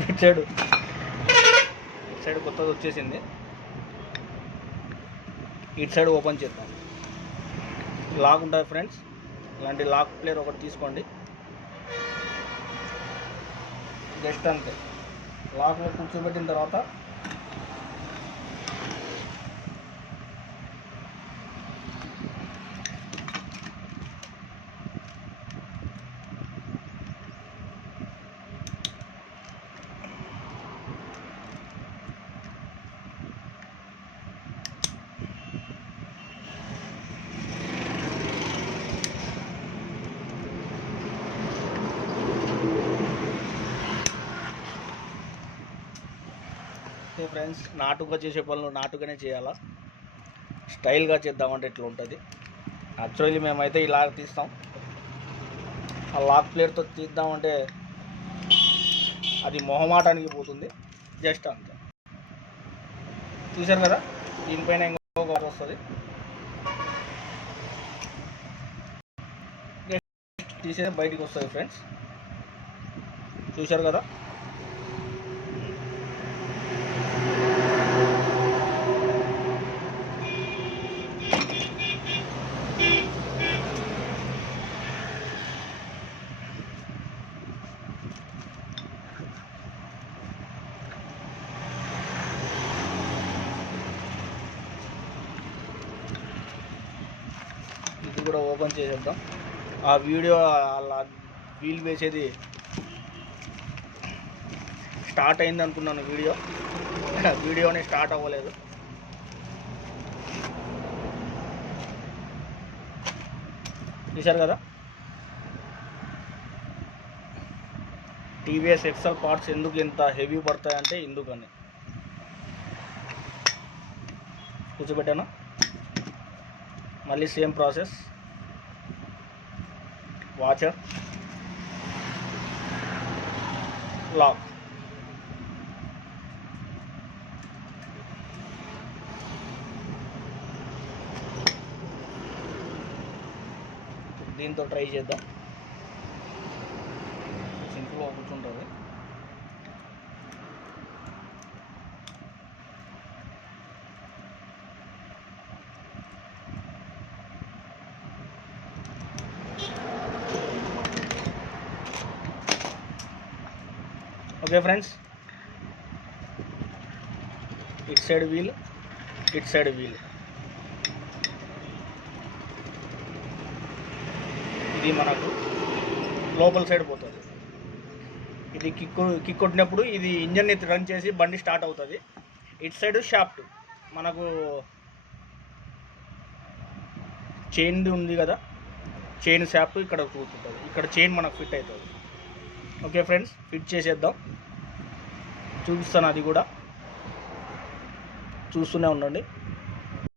ఇటు సైడ్ ఇటు సైడ్ కొత్తది వచ్చేసింది. ఇటు సైడ్ ఓపెన్ చేద్దాం. లాక్ ఉంటుంది ఫ్రెండ్స్. ఇలాంటి లాక్ ప్లేయర్ ఒకటి తీసుకోండి. జస్ట్ అంతే. లాక్లో కూర్చోబెట్టిన తర్వాత ఓకే ఫ్రెండ్స్ నాటుగా చేసే పనులు నాటుగానే చేయాలా? స్టైల్గా చేద్దామంటే ఎట్లా ఉంటుంది యాక్చువల్లీ మేమైతే ఇలా తీస్తాం. ఆ లాక్ ప్లేట్తో తీద్దామంటే అది మొహమాటానికి పోతుంది. జస్ట్ అంతే. చూశారు కదా? దీనిపైన ఇంకొక గొప్ప వస్తుంది. తీసే బయటికి వస్తుంది ఫ్రెండ్స్. చూశారు కదా? కూడా ఓపెన్ చేసేద్దాం. ఆ వీడియో అలా వీల్ వేసేది స్టార్ట్ అయింది అనుకున్నాను వీడియో. వీడియోని స్టార్ట్ అవ్వలేదు. చూశారు కదా? టీవీఎస్ ఎక్సల్ పార్ట్స్ ఎందుకు ఇంత హెవీ పడతాయంటే ఎందుకని కూర్చోబెట్టాను. మళ్ళీ సేమ్ ప్రాసెస్. వాచర్ లాక్ దీంతో ట్రై చేద్దాం. సింపుల్గా కూర్చుంటారు. Okay friends it side wheel it side wheel ఇది మనకు లోపల సైడ్ పోతుంది. ఇది కిక్ కిక్ కొట్టినప్పుడు ఇది ఇంజన్ని రన్ చేసి బండి స్టార్ట్ అవుతుంది. ఇట్ సైడ్ షాఫ్ట్ మనకు చైన్ ఉంది కదా. చైన్ షాఫ్ట్ ఇక్కడ కూర్చుంటుంది. ఇక్కడ చైన్ మనకు ఫిట్ అవుతుంది. ఓకే ఫ్రెండ్స్ ఫిట్ చేసేద్దాం. చూపిస్తాను అది కూడా. చూస్తూనే ఉండండి.